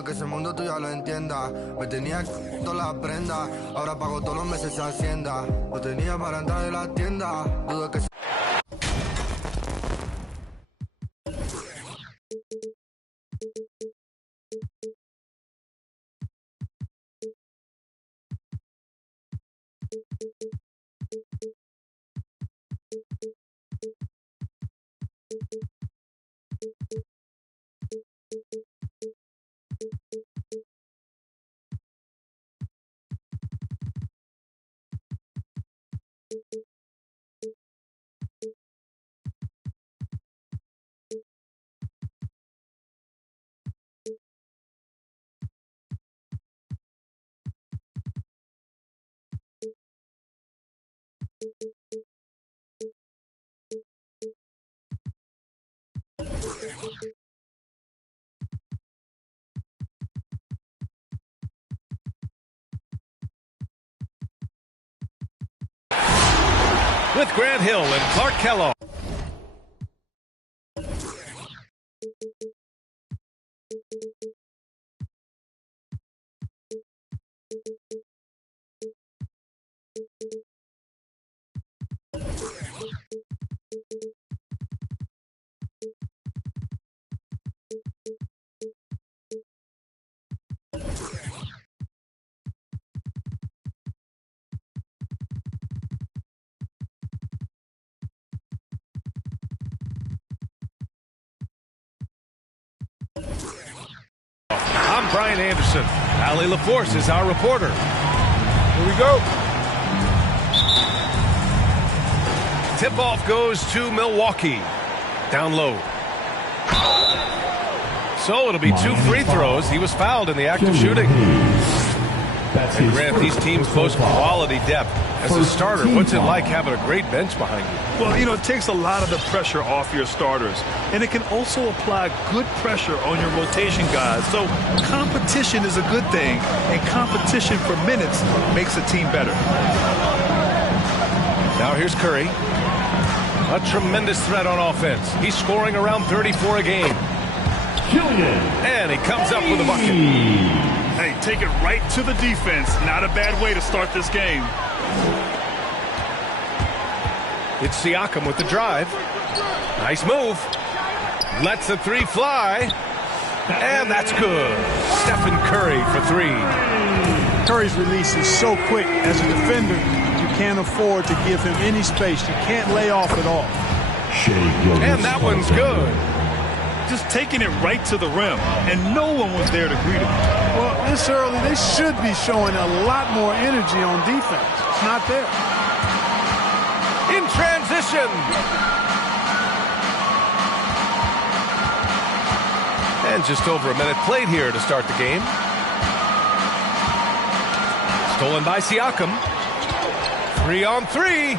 Dudo que ese mundo tú ya lo entiendas. Me tenía todas las prendas, ahora pago todos los meses esa hacienda. Lo tenía para entrar en la tienda. Dudo que with Grant Hill and Clark Kellogg. I'm Brian Anderson. Allie LaForce is our reporter. Here we go. Tip-off goes to Milwaukee. Down low. So it'll be 2 free throws. He was fouled in the act of shooting. And Grant, these teams boast quality depth. As a starter, what's it like having a great bench behind you? Well, you know, it takes a lot of the pressure off your starters. And it can also apply good pressure on your rotation guys. So competition is a good thing. And competition for minutes makes a team better. Now here's Curry. A tremendous threat on offense. He's scoring around 34 a game. And he comes up with a bucket. Hey, take it right to the defense. Not a bad way to start this game. It's Siakam with the drive. Nice move. Lets the 3 fly. And that's good. Stephen Curry for 3. Curry's release is so quick. As a defender, you can't afford to give him any space. You can't lay off at all. And that one's good. Just taking it right to the rim, and no one was there to greet him. Well, this early, they should be showing a lot more energy on defense. It's not there. In transition. And just over a minute played here to start the game. Stolen by Siakam. 3-on-3.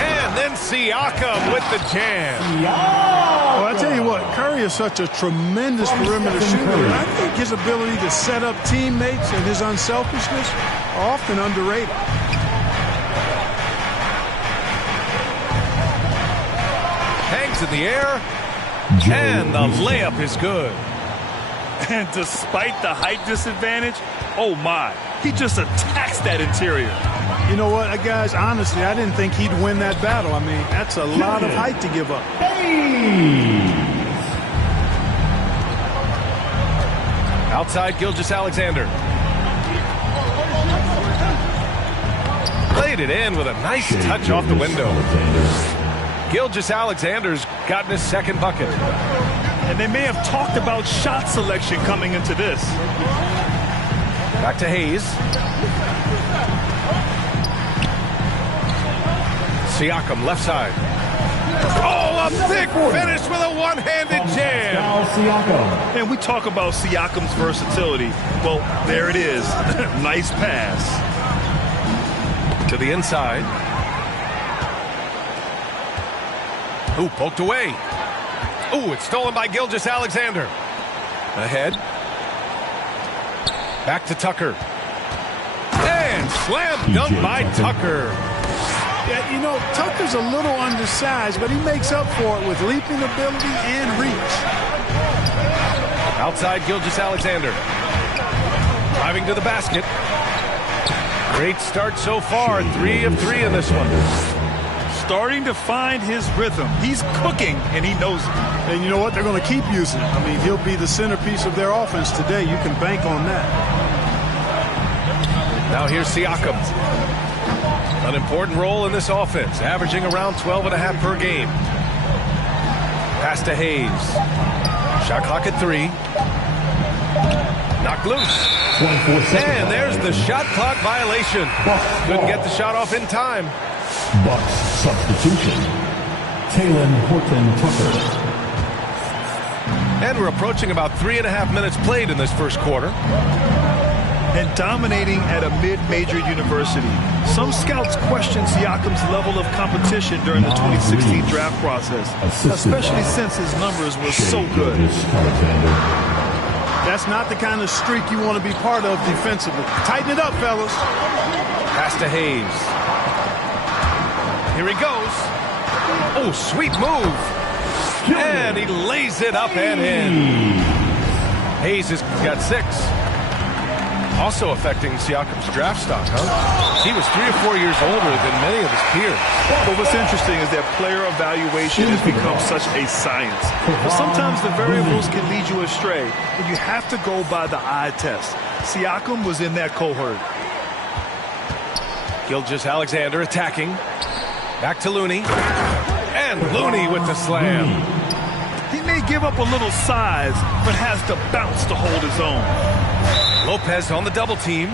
And then Siakam with the jam. Well, I tell you what, Curry is such a tremendous perimeter shooter. And I think his ability to set up teammates and his unselfishness are often underrated. Hangs in the air. And the layup is good. And despite the height disadvantage, oh my, he just attacks that interior. You know what, guys, honestly, I didn't think he'd win that battle. I mean, that's a lot of height to give up. Outside, Gilgeous-Alexander. Played it in with a nice touch off the window. Gilgeous-Alexander's gotten his second bucket. And they may have talked about shot selection coming into this. Back to Hayes. Siakam, left side. Oh, a thick finish with a one-handed jam. And we talk about Siakam's versatility. Well, there it is. Nice pass. To the inside. Ooh, poked away. Ooh, it's stolen by Gilgeous-Alexander. Ahead. Back to Tucker. And slam dunk by Tucker. Yeah, you know, Tucker's a little undersized, but he makes up for it with leaping ability and reach. Outside Gilgeous-Alexander. Driving to the basket. Great start so far. 3 of 3 in this one. Starting to find his rhythm. He's cooking, and he knows it. And you know what? They're going to keep using it. I mean, he'll be the centerpiece of their offense today. You can bank on that. Now here's Siakam. An important role in this offense, averaging around 12.5 per game. Pass to Hayes. Shot clock at 3. Knocked loose. And there's the shot clock violation. Couldn't get the shot off in time. Bucks substitution. Talen Horton-Tucker. And we're approaching about 3.5 minutes played in this first quarter. And dominating at a mid-major university. Some scouts question Siakam's level of competition during the 2016 draft process, especially since his numbers were so good. That's not the kind of streak you want to be part of defensively. Tighten it up, fellas. Pass to Hayes. Here he goes. Oh, sweet move. And he lays it up and in. Hayes has got 6. Also affecting Siakam's draft stock, huh? He was 3 or 4 years older than many of his peers. But what's interesting is that player evaluation has become such a science. But sometimes the variables can lead you astray, and you have to go by the eye test. Siakam was in that cohort. Gilgeous-Alexander attacking. Back to Looney. And Looney with the slam. He may give up a little size, but has the bounce to hold his own. Lopez on the double team.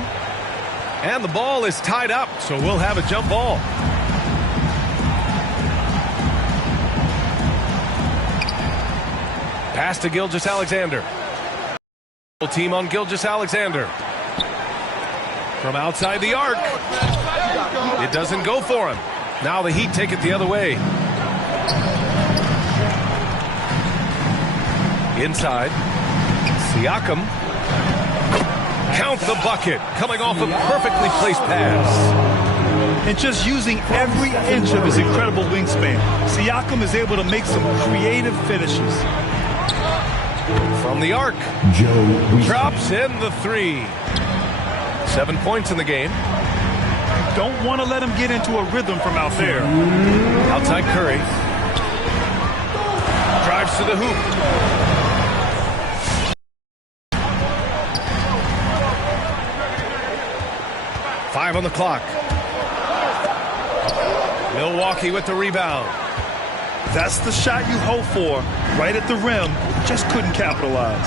And the ball is tied up, so we'll have a jump ball. Pass to Gilgeous-Alexander. Double team on Gilgeous-Alexander. From outside the arc. It doesn't go for him. Now the Heat take it the other way. Inside. Siakam. Count the bucket. Coming off a perfectly placed pass. And just using every inch of his incredible wingspan, Siakam is able to make some creative finishes. From the arc. Drops in the 3. 7 points in the game. Don't want to let him get into a rhythm from out there. Outside Curry. Drives to the hoop. 5 on the clock. Milwaukee with the rebound. That's the shot you hope for. Right at the rim. Just couldn't capitalize.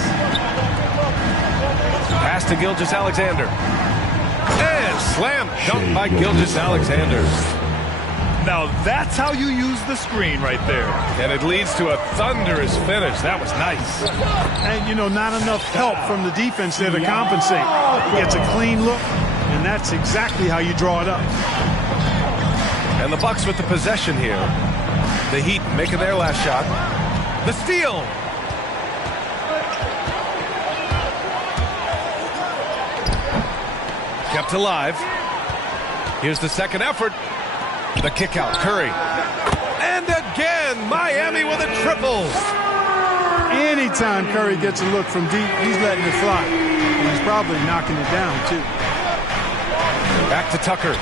Pass to Gilgeous-Alexander. And slam dunk by Gilgeous-Alexander. Now that's how you use the screen right there. And it leads to a thunderous finish. That was nice. And, you know, not enough help from the defense there to compensate. He gets a clean look, and that's exactly how you draw it up. And the Bucks with the possession here. The Heat making their last shot. The steal. Kept alive. Here's the second effort. The kick out. Curry. And again, Miami with a triple. Anytime Curry gets a look from deep, he's letting it fly. And he's probably knocking it down, too. Back to Tucker.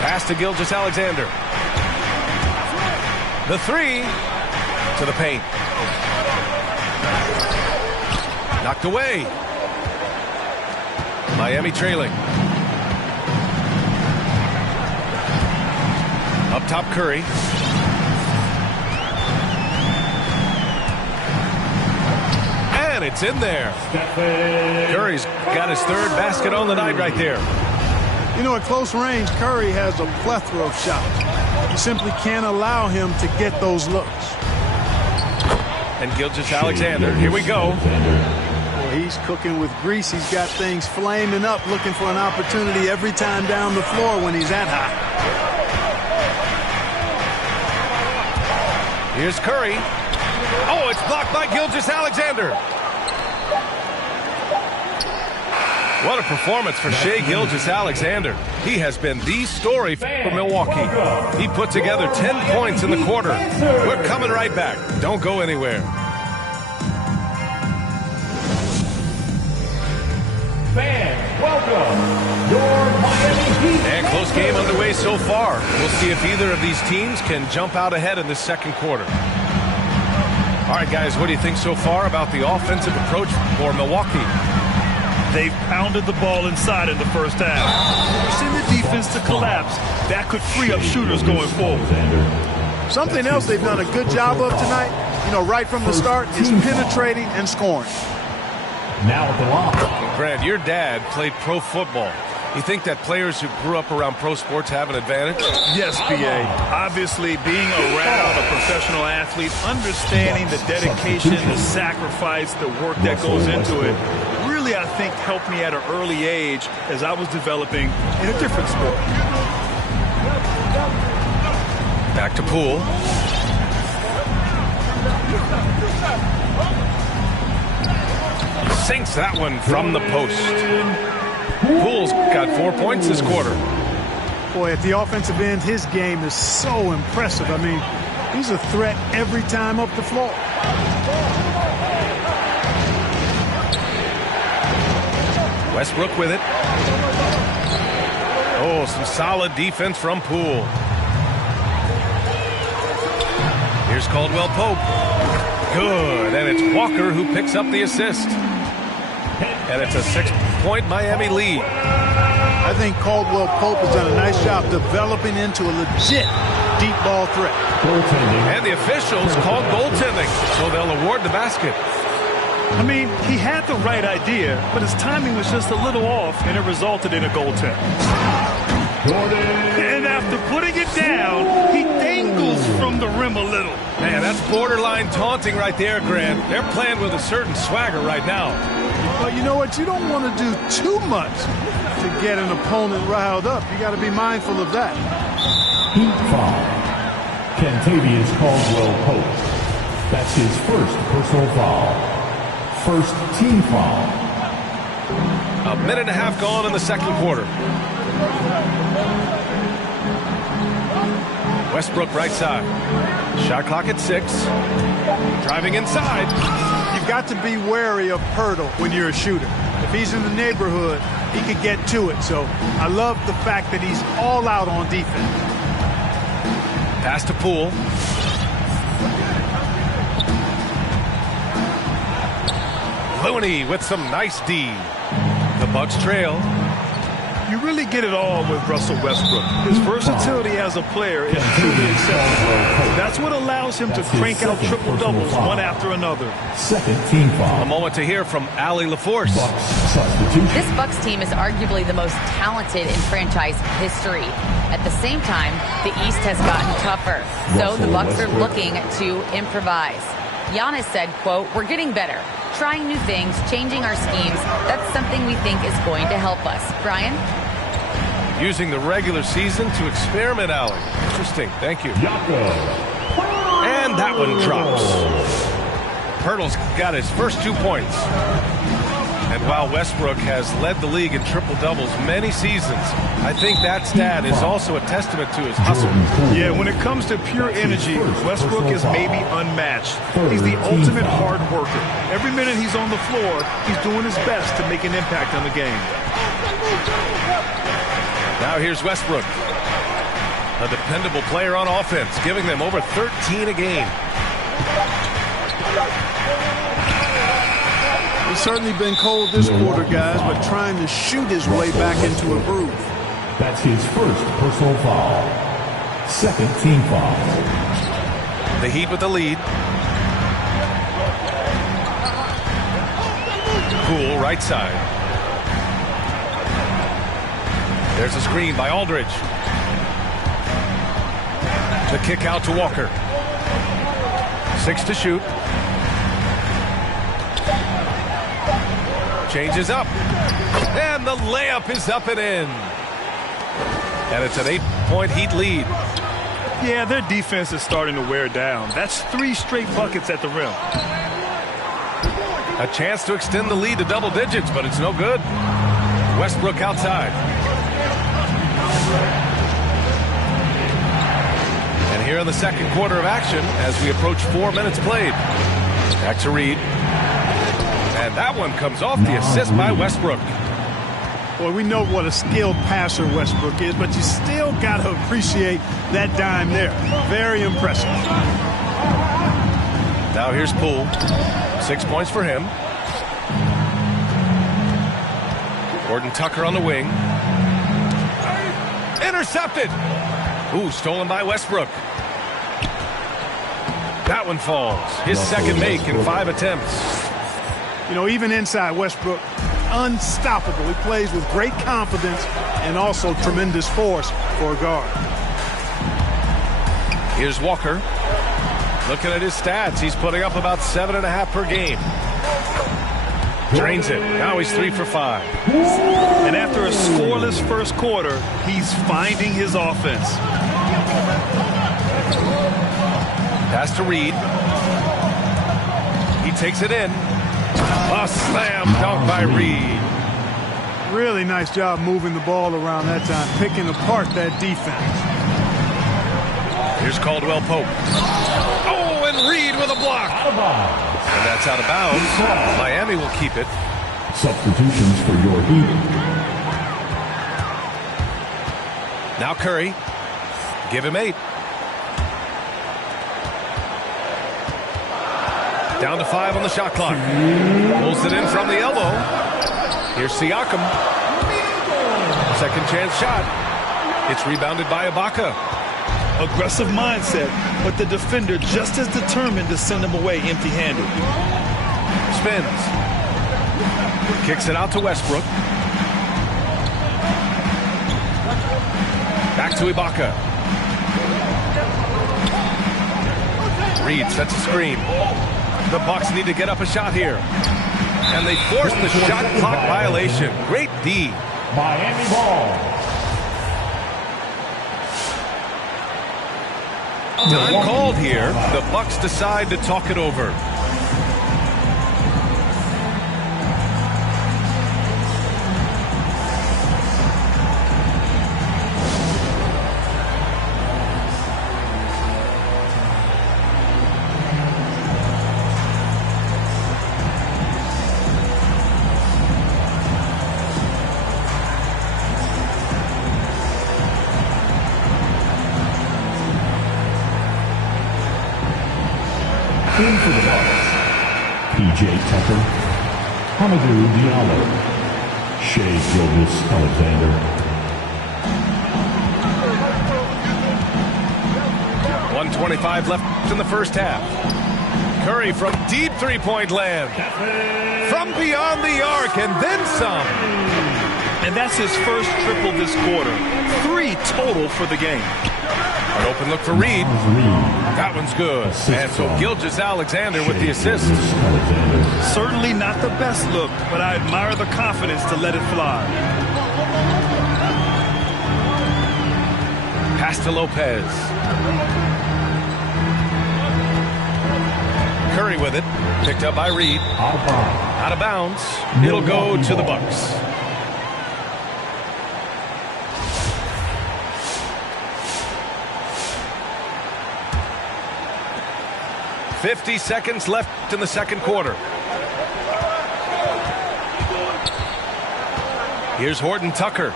Pass to Gilgeous-Alexander. The 3 to the paint. Knocked away. Miami trailing. Up top, Curry. And it's in there. Curry's got his 3rd basket on the night right there. You know, at close range, Curry has a plethora of shots. You simply can't allow him to get those looks. And Gilgeous-Alexander, here we go. Well, he's cooking with grease. He's got things flaming up, looking for an opportunity every time down the floor when he's that high. Here's Curry. Oh, it's blocked by Gilgeous-Alexander. What a performance for Shai Gilgeous-Alexander. He has been the story for Milwaukee. He put together 10 points in the quarter. We're coming right back. Don't go anywhere. Welcome, your Miami Heat. And close game underway so far. We'll see if either of these teams can jump out ahead in the second quarter. All right, guys, what do you think so far about the offensive approach for Milwaukee? They've pounded the ball inside in the first half, forcing the defense to collapse. That could free up shooters going forward. Something else they've done a good job of tonight, right from the start, is penetrating and scoring. Now at the line. Grant, your dad played pro football. You think that players who grew up around pro sports have an advantage? Yes, B.A. Obviously, being around a professional athlete, understanding the dedication, the sacrifice, the work that goes into it, really, I think, helped me at an early age as I was developing in a different sport. Back to Poole. Sinks that one from the post. Poole's got 4 points this quarter. Boy, at the offensive end, his game is so impressive. I mean, he's a threat every time up the floor. Westbrook with it. Oh, some solid defense from Poole. Here's Caldwell Pope. Good, and it's Walker who picks up the assist. And it's a 6-point Miami lead. I think Caldwell Pope has done a nice job developing into a legit deep ball threat. And the officials called goaltending, so they'll award the basket. I mean, he had the right idea, but his timing was just a little off, and it resulted in a goaltend. And after putting it down, he dangles from the rim a little. Man, that's borderline taunting right there, Grant. They're playing with a certain swagger right now. But you know what? You don't want to do too much to get an opponent riled up. You got to be mindful of that. Heat foul. Kentavious Caldwell Pope. That's his first personal foul. First team foul. A minute and a half gone in the second quarter. Westbrook right side. Shot clock at 6. Driving inside. You've got to be wary of Poeltl when you're a shooter. If he's in the neighborhood, he could get to it. So I love the fact that he's all out on defense. Pass to Poole. Looney with some nice D. The Bucks trail. You really get it all with Russell Westbrook. His versatility as a player is truly exceptional. That's what allows him to crank out triple-doubles one after another. Second team foul. A moment to hear from Allie LaForce. This Bucks team is arguably the most talented in franchise history. At the same time, the East has gotten tougher. So the Bucks are looking to improvise. Giannis said, quote, "We're getting better, trying new things, changing our schemes. That's something we think is going to help us." Brian? Using the regular season to experiment, Allie. Interesting. Thank you. And that one drops. Poeltl's got his first 2 points. And while Westbrook has led the league in triple-doubles many seasons, I think that stat is also a testament to his hustle. Yeah, when it comes to pure energy, Westbrook is maybe unmatched. He's the ultimate hard worker. Every minute he's on the floor, he's doing his best to make an impact on the game. Now here's Westbrook. A dependable player on offense, giving them over 13 a game. He's certainly been cold this quarter, guys, but trying to shoot his way back into a groove. That's his first personal foul. Second team foul. The Heat with the lead. Poole right side. There's a screen by Aldridge. The kick out to Walker. 6 to shoot. Changes up. And the layup is up and in. And it's an 8-point Heat lead. Yeah, their defense is starting to wear down. That's 3 straight buckets at the rim. A chance to extend the lead to double digits, but it's no good. Westbrook outside. And here in the second quarter of action as we approach 4 minutes played. Back to Reed. And that one comes off the assist by Westbrook. Boy, we know what a skilled passer Westbrook is, but you still got to appreciate that dime there. Very impressive. Now here's Poole. 6 points for him. Horton Tucker on the wing. Intercepted. Ooh, stolen by Westbrook. That one falls. His second make in 5 attempts. You know, even inside Westbrook, unstoppable. He plays with great confidence and also tremendous force for a guard. Here's Walker. Looking at his stats, he's putting up about 7.5 per game. Drains it. Now he's 3 for 5. And after a scoreless first quarter, he's finding his offense. Pass to Reed. He takes it in. A slam dunk by Reed. Really nice job moving the ball around that time, picking apart that defense. Here's Caldwell Pope. Oh, and Reed with a block. And that's out of bounds. Miami will keep it. Substitutions for your Heat. Now Curry. Give him 8. Down to 5 on the shot clock. Pulls it in from the elbow. Here's Siakam. Second chance shot. It's rebounded by Ibaka. Aggressive mindset, but the defender just as determined to send him away empty-handed. Spins. Kicks it out to Westbrook. Back to Ibaka. Reed sets a screen. The Bucks need to get up a shot here. And they force the shot clock violation. Great D. Miami ball. Time called here. The Bucks decide to talk it over. In for the Bucks, P.J. Tucker, Hamidou Diallo, Shai Gilgeous-Alexander. .125 left in the first half. Curry from deep three-point land. From beyond the arc and then some. And that's his first triple this quarter. 3 total for the game. An open look for Reed. That one's good. And so Gilgeous-Alexander with the assist. Certainly not the best look, but I admire the confidence to let it fly. Pass to Lopez. Curry with it. Picked up by Reed. Out of bounds. It'll go to the Bucks. .50 seconds left in the second quarter. Here's Horton Tucker.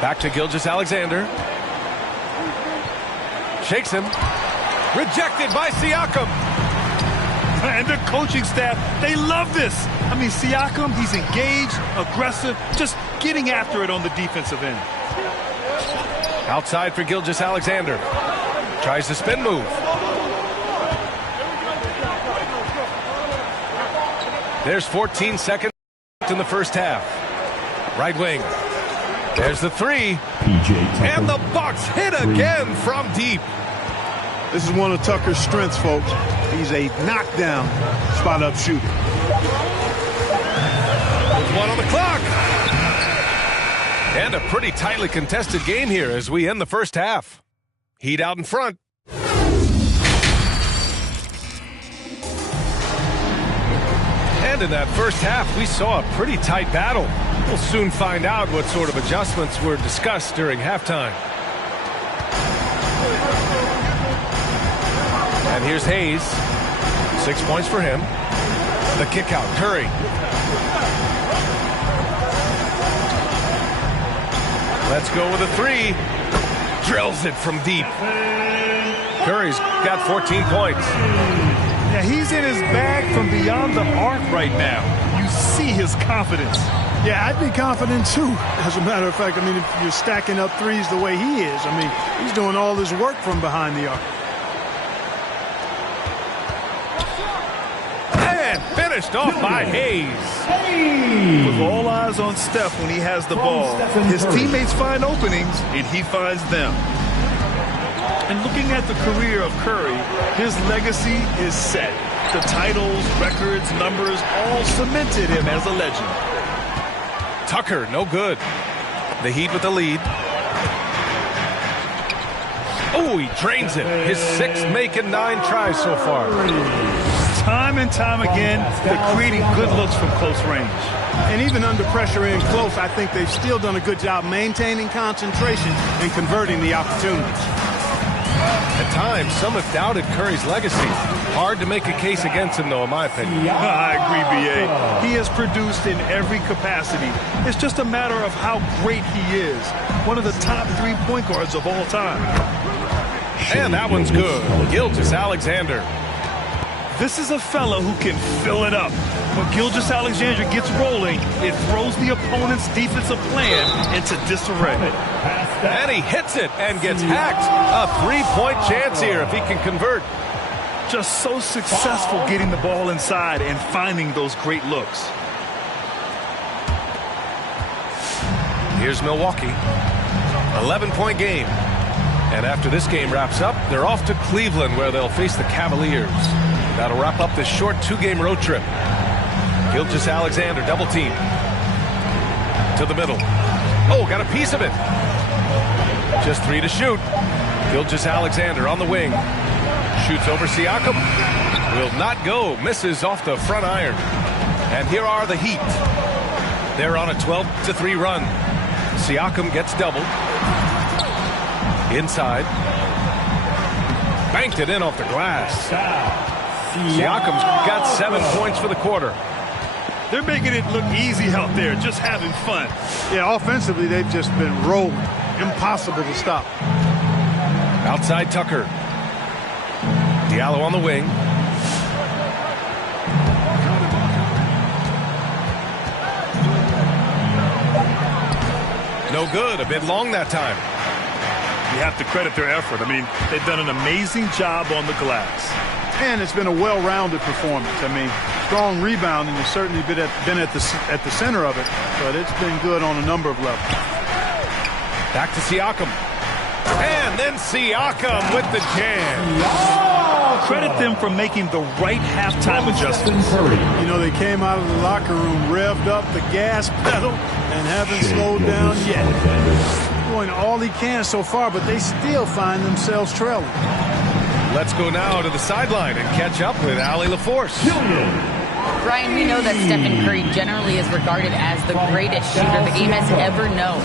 Back to Gilgeous-Alexander. Shakes him. Rejected by Siakam. And the coaching staff, they love this. I mean, Siakam, he's engaged, aggressive, just getting after it on the defensive end. Outside for Gilgeous-Alexander. Tries the spin move. There's 14 seconds in the first half. Right wing. There's the 3. And the Bucks hit again from deep. This is one of Tucker's strengths, folks. He's a knockdown spot-up shooter. With 1 on the clock. And a pretty tightly contested game here as we end the first half. Heat out in front. And in that first half, we saw a pretty tight battle. We'll soon find out what sort of adjustments were discussed during halftime. And here's Hayes. 6 points for him. The kick out. Curry. Let's go with a three. Drills it from deep. Curry's got 14 points. Yeah, he's in his bag from beyond the arc right now. You see his confidence. Yeah, I'd be confident too. As a matter of fact, I mean, if you're stacking up threes the way he is, I mean, he's doing all his work from behind the arc. And finished off by Hayes. With all eyes on Steph when he has the ball, his teammates find openings and he finds them. And looking at the career of Curry, his legacy is set. The titles, records, numbers all cemented him as a legend. Tucker, no good. The Heat with the lead. Oh, he drains it. His sixth make and 9 tries so far. Time and time again, they're creating good looks from close range. And even under pressure in close, I think they've still done a good job maintaining concentration and converting the opportunities. At times, some have doubted Curry's legacy. Hard to make a case against him, though, in my opinion. I agree, B.A. He has produced in every capacity. It's just a matter of how great he is. One of the top 3 point guards of all time. And that one's good. Gilgeous-Alexander. This is a fella who can fill it up. When Gilgeous-Alexander gets rolling, it throws the opponent's defensive plan into disarray. And he hits it and gets hacked. A 3-point chance here if he can convert. Just so successful getting the ball inside and finding those great looks. Here's Milwaukee. 11-point game. And after this game wraps up, they're off to Cleveland where they'll face the Cavaliers. That'll wrap up this short 2-game road trip. Gilgeous-Alexander double team. To the middle. Oh, got a piece of it. Just 3 to shoot. Gilgeous-Alexander on the wing. Shoots over Siakam. Will not go. Misses off the front iron. And here are the Heat. They're on a 12-3 run. Siakam gets doubled. Inside. Banked it in off the glass. Siakam's got 7 points for the quarter. They're making it look easy out there, just having fun. Yeah, offensively, they've just been rolling. Impossible to stop. Outside Tucker. Diallo on the wing. No good. A bit long that time. You have to credit their effort. I mean, they've done an amazing job on the glass. And it's been a well-rounded performance. I mean, strong rebounding has certainly been at the center of it, but it's been good on a number of levels. Back to Siakam. And then Siakam with the jam. Credit them for making the right halftime adjustments. You know, they came out of the locker room, revved up the gas pedal, and haven't slowed down yet. Doing all he can so far, but they still find themselves trailing. Let's go now to the sideline and catch up with Allie LaForce. Brian, we know that Stephen Curry generally is regarded as the greatest shooter the game has ever known.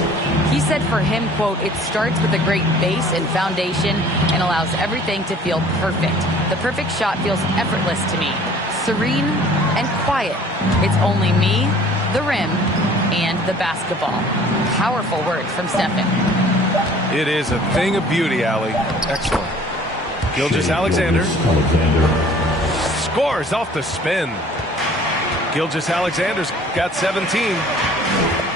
He said for him, quote, "It starts with a great base and foundation and allows everything to feel perfect. The perfect shot feels effortless to me, serene and quiet. It's only me, the rim, and the basketball." Powerful words from Stephen. It is a thing of beauty, Allie. Excellent. Gilgeous-Alexander scores off the spin. Gilgeous-Alexander's got 17.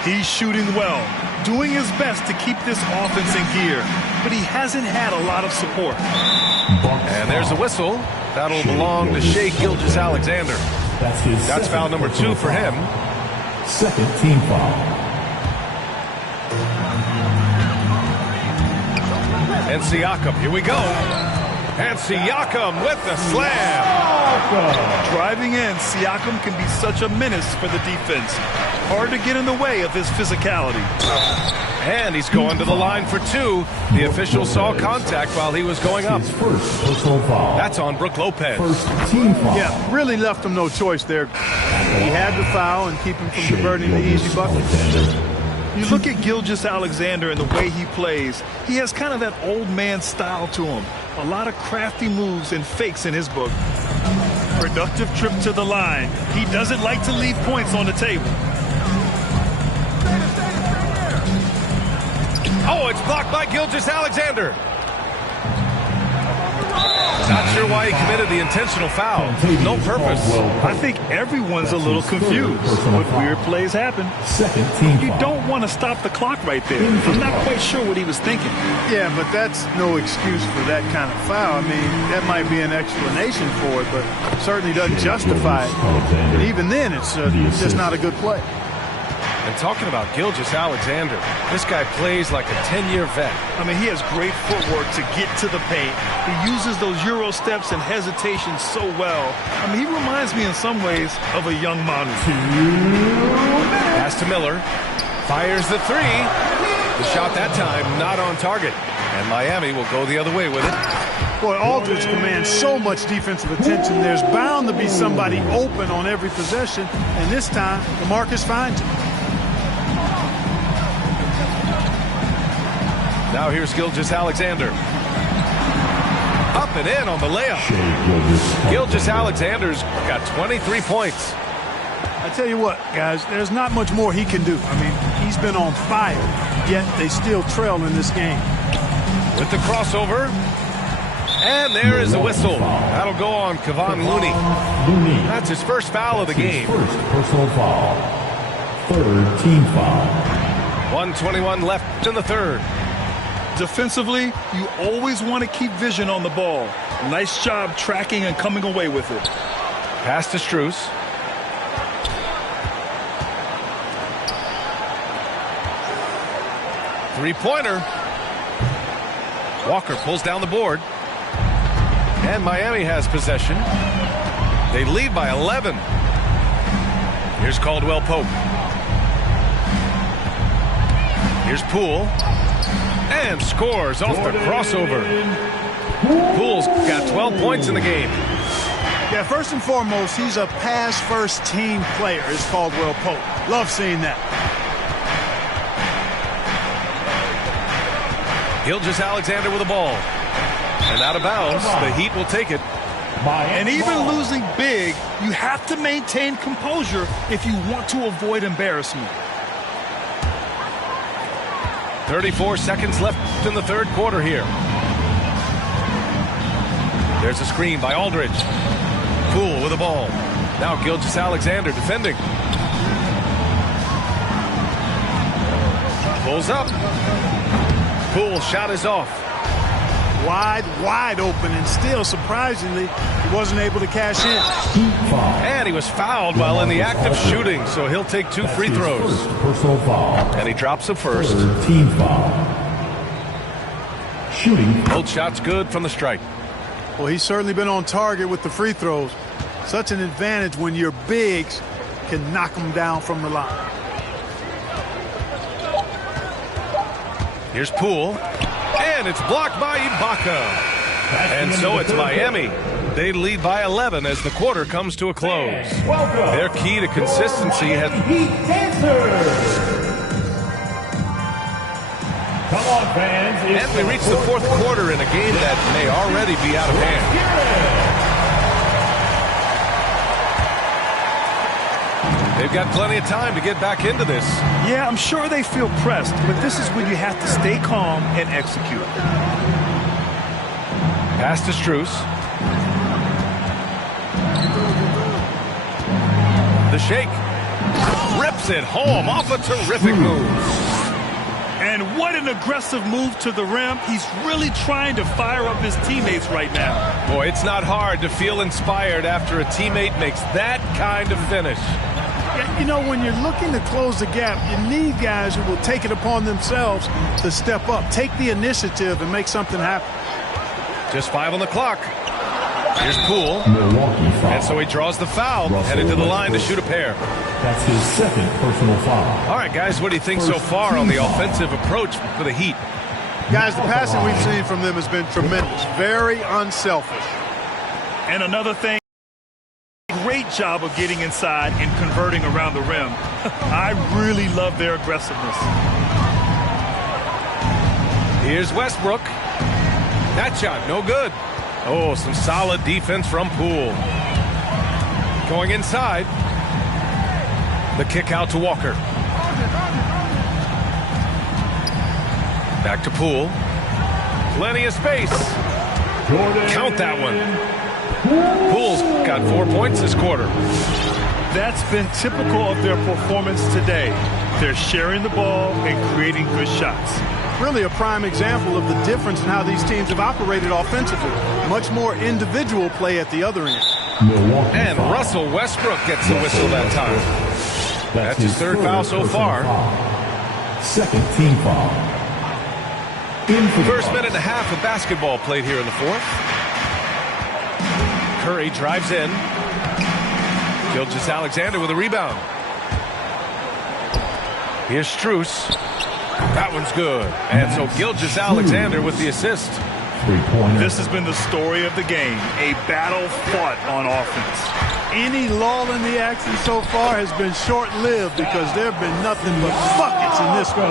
He's shooting well, doing his best to keep this offense in gear, but he hasn't had a lot of support. And there's a whistle. That'll belong to Shai Gilgeous-Alexander. That's foul number 2 for him. Second team foul. And Siakam, here we go. And Siakam with the slam. Driving in, Siakam can be such a menace for the defense. Hard to get in the way of his physicality. And he's going to the line for 2. The official saw contact while he was going up. His first personal foul. That's on Brook Lopez. First team foul. Yeah, really left him no choice there. He had to foul and keep him from converting the easy bucket. You look at Gilgeous-Alexander and the way he plays, he has kind of that old man style to him. A lot of crafty moves and fakes in his book. Productive trip to the line. He doesn't like to leave points on the table. Oh, it's blocked by Gilgeous-Alexander. Not sure why he committed the intentional foul. No purpose. I think everyone's a little confused. What weird plays happen. You don't want to stop the clock right there. I'm not quite sure what he was thinking. Yeah, but that's no excuse for that kind of foul. I mean, that might be an explanation for it, but certainly doesn't justify it. And even then, it's just not a good play. And talking about Gilgeous-Alexander, this guy plays like a 10-year vet. I mean, he has great footwork to get to the paint. He uses those Euro steps and hesitations so well. I mean, he reminds me in some ways of a young Manu. Pass to Miller. Fires the three. The shot that time not on target. And Miami will go the other way with it. Boy, Aldridge commands so much defensive attention. There's bound to be somebody open on every possession. And this time, DeMarcus finds him. Now here's Gilgeous-Alexander. Up and in on the layup. Gilgeous-Alexander's got 23 points. I tell you what, guys, there's not much more he can do. I mean, he's been on fire, yet they still trail in this game. With the crossover. And there is a whistle. That'll go on Kevon Looney. That's his first foul of the game. First personal foul. Third team foul. 1:21 left in the third. Defensively, you always want to keep vision on the ball. Nice job tracking and coming away with it. Pass to Strus. Three-pointer. Walker pulls down the board. And Miami has possession. They lead by 11. Here's Caldwell Pope. Here's Poole. And scores off the crossover. Poole's got 12 points in the game. Yeah, first and foremost, he's a pass-first team player, is Caldwell Pope. Love seeing that. Gilgeous-Alexander with the ball. And out of bounds, the Heat will take it. And even losing big, you have to maintain composure if you want to avoid embarrassment. 34 seconds left in the third quarter here. There's a screen by Aldridge. Poole with the ball. Now Gilgeous-Alexander defending. Pulls up. Poole shot is off. Wide open, and still, surprisingly, he wasn't able to cash in. And he was fouled while in the act of shooting, so he'll take two free throws. Personal foul. And he drops the first. Third team foul. Shooting. Both shots good from the strike. Well, he's certainly been on target with the free throws. Such an advantage when your bigs can knock them down from the line. Here's Poole. And it's blocked by Ibaka. And so it's Miami. They lead by 11 as the quarter comes to a close. Their key to consistency has... Heat dancers. Come on, fans. And we reach the fourth quarter in a game that may already be out of hand. They've got plenty of time to get back into this. Yeah, I'm sure they feel pressed, but this is when you have to stay calm and execute. Pass to Strus. The shake. Rips it home off a terrific move. And what an aggressive move to the rim. He's really trying to fire up his teammates right now. Boy, it's not hard to feel inspired after a teammate makes that kind of finish. You know, when you're looking to close the gap, you need guys who will take it upon themselves to step up, take the initiative, and make something happen. Just 5 on the clock. Here's Poole. And so he draws the foul, headed to the line to shoot a pair. That's his second personal foul. All right, guys, what do you think so far on the offensive approach for the Heat? Guys, the passing we've seen from them has been tremendous. Very unselfish. And another thing, great job of getting inside and converting around the rim. I really love their aggressiveness. Here's Westbrook. That shot, no good. Oh, some solid defense from Poole. Going inside. The kick out to Walker. Back to Poole. Plenty of space. Count that one. Poole's got 4 points this quarter. That's been typical of their performance today. They're sharing the ball and creating good shots. Really a prime example of the difference in how these teams have operated offensively. Much more individual play at the other end. And Russell Westbrook gets the whistle that time. That's his third foul so far. Second team foul. First minute and a half of basketball played here in the fourth. Curry drives in. Gilgeous-Alexander with a rebound. Here's Strus. That one's good. And so Gilgeous-Alexander with the assist. This has been the story of the game. A battle fought on offense. Any lull in the action so far has been short-lived because there have been nothing but buckets in this one.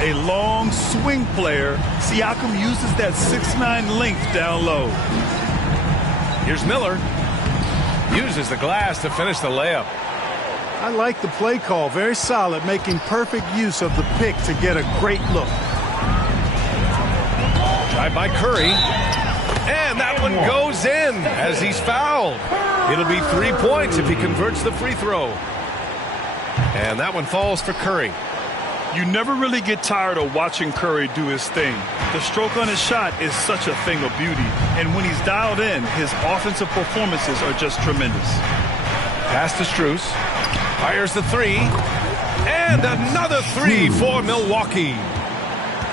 A long swing player. Siakam uses that 6'9" length down low. Here's Miller. Uses the glass to finish the layup. I like the play call. Very solid, making perfect use of the pick to get a great look. Drive by Curry. And that one goes in as he's fouled. It'll be 3 points if he converts the free throw. And that one falls for Curry. You never really get tired of watching Curry do his thing. The stroke on his shot is such a thing of beauty. And when he's dialed in, his offensive performances are just tremendous. Pass to Strus. Fires the three. And another three for Milwaukee.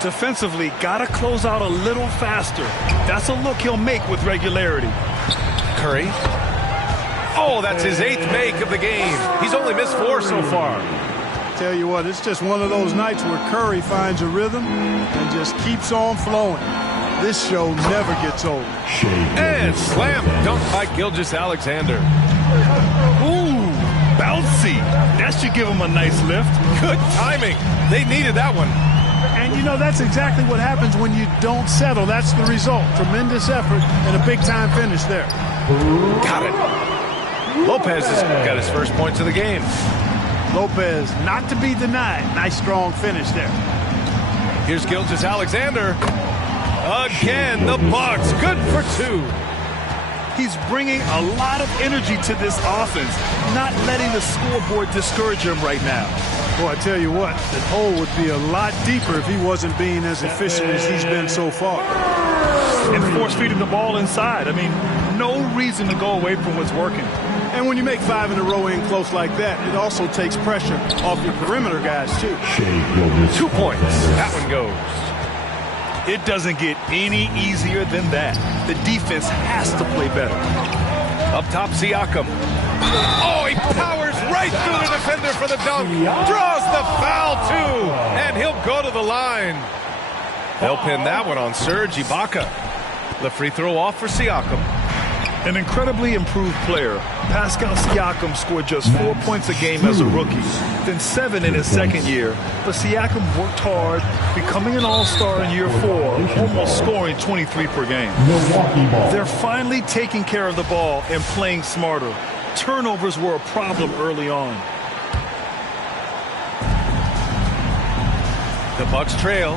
Defensively, gotta close out a little faster. That's a look he'll make with regularity. Curry. Oh, that's his 8th make of the game. He's only missed 4 so far. Tell you what, it's just one of those nights where Curry finds a rhythm and just keeps on flowing. This show never gets old. And slam dunk by Gilgeous-Alexander. Ooh, bouncy. That should give him a nice lift. Good timing. They needed that one. And, you know, that's exactly what happens when you don't settle. That's the result. Tremendous effort and a big-time finish there. Got it. Lopez has got his first points of the game. Lopez, not to be denied. Nice, strong finish there. Here's Gilgeous-Alexander. Again, the Bucks. Good for 2. He's bringing a lot of energy to this offense, not letting the scoreboard discourage him right now. Boy, I tell you what, the hole would be a lot deeper if he wasn't being as efficient as he's been so far. And force-feeding the ball inside. I mean, no reason to go away from what's working. And when you make 5 in a row in close like that, it also takes pressure off your perimeter guys, too. 2 points. That one goes. It doesn't get any easier than that. The defense has to play better. Up top, Siakam. Oh, he powers right through the defender for the dunk. Draws the foul, too. And he'll go to the line. They'll pin that one on Serge Ibaka. The free throw off for Siakam. An incredibly improved player, Pascal Siakam scored just 4 points a game as a rookie, then 7 in his second year. But Siakam worked hard, becoming an all-star in year 4, almost scoring 23 per game. They're finally taking care of the ball and playing smarter. Turnovers were a problem early on. The Bucks trail.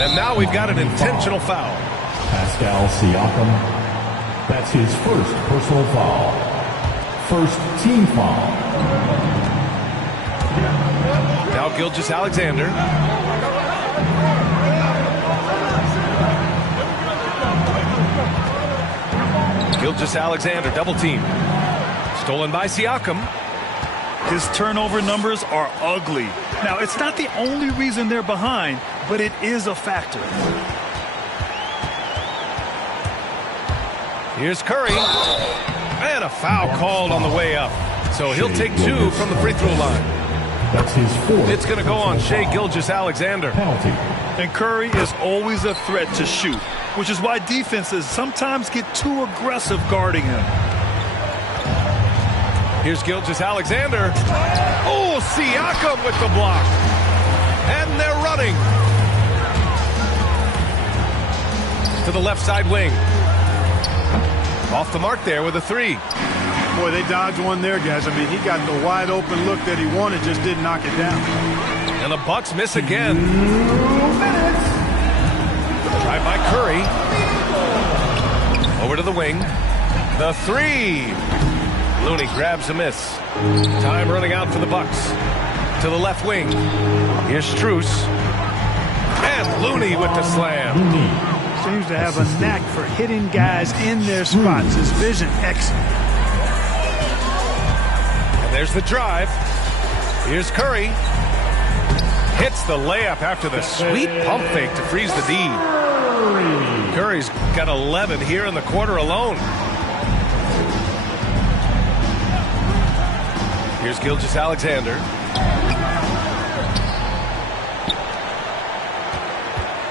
And now we've got an intentional foul. Pascal Siakam. That's his first personal foul. First team foul. Now Gilgeous-Alexander. Gilgeous-Alexander, double team. Stolen by Siakam. His turnover numbers are ugly. Now, it's not the only reason they're behind, but it is a factor. Here's Curry. And a foul called on the way up. So he'll take 2 from the free throw line. That's his 4th. It's going to go on Shai Gilgeous-Alexander. Penalty. And Curry is always a threat to shoot, which is why defenses sometimes get too aggressive guarding him. Here's Gilgeous-Alexander. Oh, Siakam with the block. And they're running. To the left side wing. Off the mark there with a three. Boy, they dodged one there, guys. I mean, he got the wide open look that he wanted, just didn't knock it down. And the Bucks miss again. Drive by Curry. Over to the wing. The three. Looney grabs a miss. Time running out for the Bucks. To the left wing. Here's Strus. And Looney with the slam. Seems to have a knack for hitting guys in their spots. His vision excellent. And there's the drive. Here's Curry. Hits the layup after the sweet pump fake to freeze the D. Curry's got 11 here in the quarter alone. Here's Gilgeous-Alexander.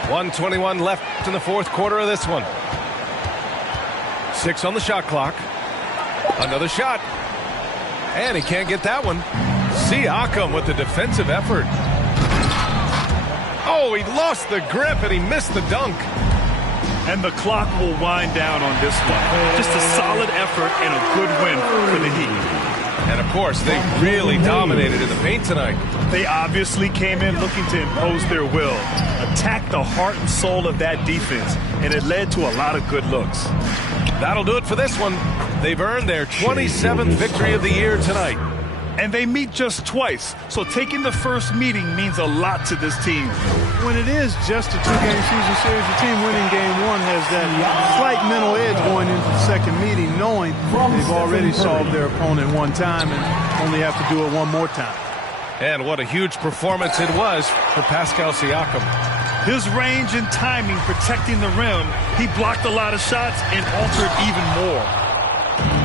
.121 left in the fourth quarter of this one. 6 on the shot clock. Another shot. And he can't get that one. Siakam with the defensive effort. Oh, he lost the grip and he missed the dunk. And the clock will wind down on this one. Just a solid effort and a good win for the Heat. And, of course, they really dominated in the paint tonight. They obviously came in looking to impose their will, attack the heart and soul of that defense, and it led to a lot of good looks. That'll do it for this one. They've earned their 27th victory of the year tonight. And they meet just twice, so taking the first meeting means a lot to this team. When it is just a two-game season series, the team winning game one has that slight mental edge going into the second meeting, knowing they've already solved their opponent one time and only have to do it one more time. And what a huge performance it was for Pascal Siakam. His range and timing protecting the rim, he blocked a lot of shots and altered even more.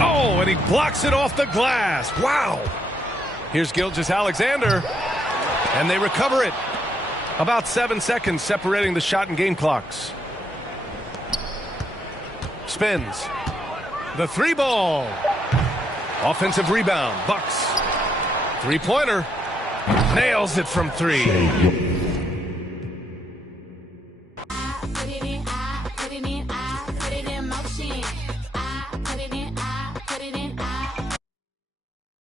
Oh, and he blocks it off the glass. Wow. Here's Gilgeous-Alexander, and they recover it. About 7 seconds separating the shot and game clocks. Spins. The three ball. Offensive rebound. Bucks. Three-pointer. Nails it from three.